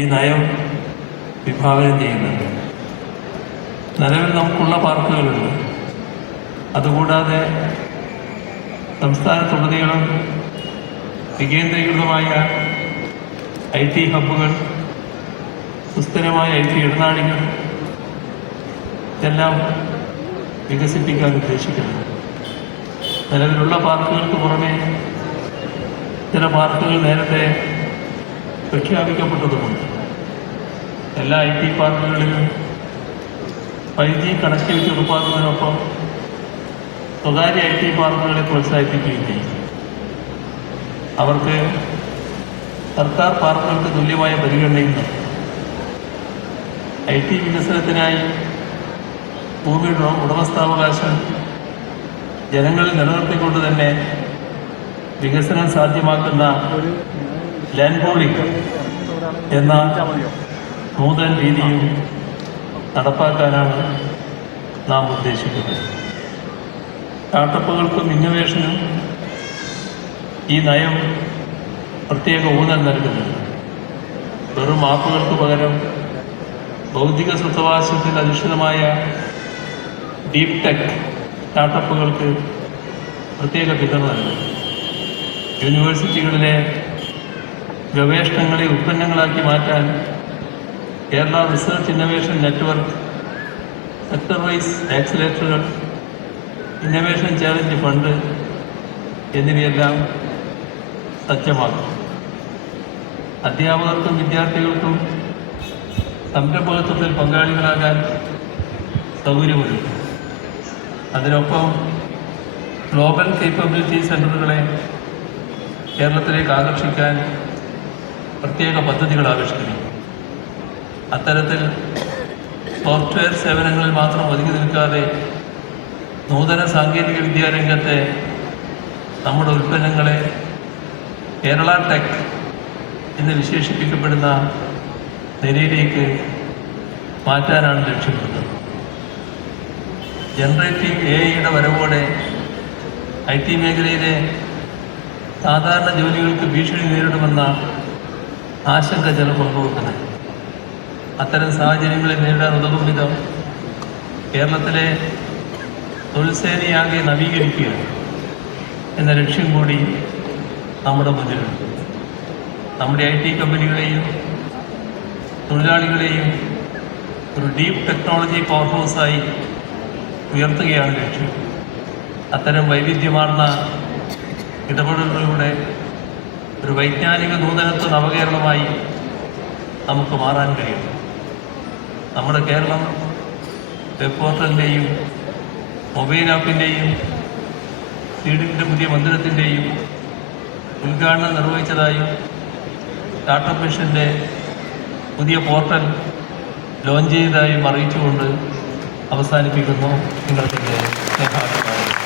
ഈ നയം വിഭാവനം ചെയ്യുന്നുണ്ട്. നിലവിൽ നമുക്കുള്ള പാർക്കുകളുണ്ട്. അതുകൂടാതെ സംസ്ഥാനത്തുടനീളം വികേന്ദ്രീകൃതമായ IT ഹബ്ബുകൾ, സുസ്ഥിരമായ IT ഇടനാഴികൾ ഇതെല്ലാം വികസിപ്പിക്കാൻ ഉദ്ദേശിക്കുന്നു. നിലവിലുള്ള പാർക്കുകൾക്ക് പുറമെ ചില പാർക്കുകൾ നേരത്തെ പ്രഖ്യാപിക്കപ്പെട്ടതുമുണ്ട്. എല്ലാ IT പാർക്കുകളിലും 5G കണക്ടിവിറ്റി ഉറപ്പാക്കുന്നതിനൊപ്പം സ്വകാര്യ IT പാർക്കുകളെ പ്രോത്സാഹിപ്പിക്കുകയും ചെയ്യും. അവർക്ക് സർക്കാർ പാർക്കുകൾക്ക് തുല്യമായ പരിഗണനയുണ്ട്. IT വികസനത്തിനായി ഭൂമിയുടെ ഉടമസ്ഥാവകാശം ജനങ്ങളിൽ നിലനിർത്തിക്കൊണ്ട് തന്നെ വികസനം സാധ്യമാക്കുന്ന ലാൻഡ് പൂളിംഗ് എന്ന നൂതന രീതിയും നടപ്പാക്കാനാണ് നാം ഉദ്ദേശിക്കുന്നത്. സ്റ്റാർട്ടപ്പുകൾക്കും ഇന്നൊവേഷനും ഈ നയം പ്രത്യേക ഊന്നൽ നൽകുന്നുണ്ട്. വെറും ആപ്പുകൾക്ക് പകരം ബൗദ്ധിക സ്വത്തവകാശത്തിൽ അധിഷ്ഠിതമായ ഡീപ് ടെക് സ്റ്റാർട്ടപ്പുകൾക്ക് പ്രത്യേക പിന്തുണ നൽകും. യൂണിവേഴ്സിറ്റികളിലെ ഗവേഷണങ്ങളെ ഉൽപ്പന്നങ്ങളാക്കി മാറ്റാൻ Kerala research innovation network, sector wise ആക്സിലേറ്ററുകൾ, ഇന്നൊവേഷൻ ചാലഞ്ച് ഫണ്ട് എന്നിവയെല്ലാം സജ്ജമാക്കും. അധ്യാപകർക്കും വിദ്യാർത്ഥികൾക്കും സംരംഭകത്വത്തിൽ പങ്കാളികളാകാൻ സൗകര്യമൊരുക്കും. അതിനൊപ്പം ഗ്ലോബൽ കേപ്പബിലിറ്റി സെൻ്ററുകളെ കേരളത്തിലേക്ക് ആകർഷിക്കാൻ പ്രത്യേക പദ്ധതികൾ ആവിഷ്കരിക്കും. അത്തരത്തിൽ സോഫ്റ്റ്വെയർ സേവനങ്ങളിൽ മാത്രം ഒതുങ്ങി നിൽക്കാതെ നൂതന സാങ്കേതിക വിദ്യാരംഗത്തെ നമ്മുടെ ഉൽപ്പന്നങ്ങളെ കേരള ടെക് എന്ന് വിശേഷിപ്പിക്കപ്പെടുന്ന നിലയിലേക്ക് മാറ്റാനാണ് ലക്ഷ്യമിടുന്നത്. ജനറേറ്റീവ് AI വരവോടെ IT മേഖലയിലെ സാധാരണ ജോലികൾക്ക് ഭീഷണി നേരിടുമെന്ന ആശങ്ക ചില പങ്കുവെക്കുന്നത്. അത്തരം സാഹചര്യങ്ങളെ നേരിടാൻ ഉതകും വിധം കേരളത്തിലെ തൊഴിൽ സേനയാകെ നവീകരിക്കുക എന്ന ലക്ഷ്യം കൂടി നമ്മുടെ മുന്നിലുണ്ട്. നമ്മുടെ IT കമ്പനികളെയും തൊഴിലാളികളെയും ഒരു ഡീപ്പ് ടെക്നോളജി പവർ ഹൗസായി ഉയർത്തുകയാണ് ലക്ഷ്യം. അത്തരം വൈവിധ്യമാർന്ന ഇടപെടലുകളിലൂടെ ഒരു വൈജ്ഞാനിക നൂതനത്വ നവകേരളമായി നമുക്ക് മാറാൻ കഴിയും. നമ്മുടെ കേരളം വെബ് പോർട്ടലിൻ്റെയും മൊബൈൽ ആപ്പിൻ്റെയും സീഡിൻ്റെ പുതിയ മന്ദിരത്തിൻ്റെയും ഉദ്ഘാടനം നിർവഹിച്ചതായും സ്റ്റാർട്ടപ്പ് മിഷൻ്റെ പുതിയ പോർട്ടൽ ലോഞ്ച് ചെയ്തതായും അറിയിച്ചുകൊണ്ട് അവസാനിപ്പിക്കുന്നു. നിങ്ങൾക്ക് സ്നേഹാഭിപ്രായം.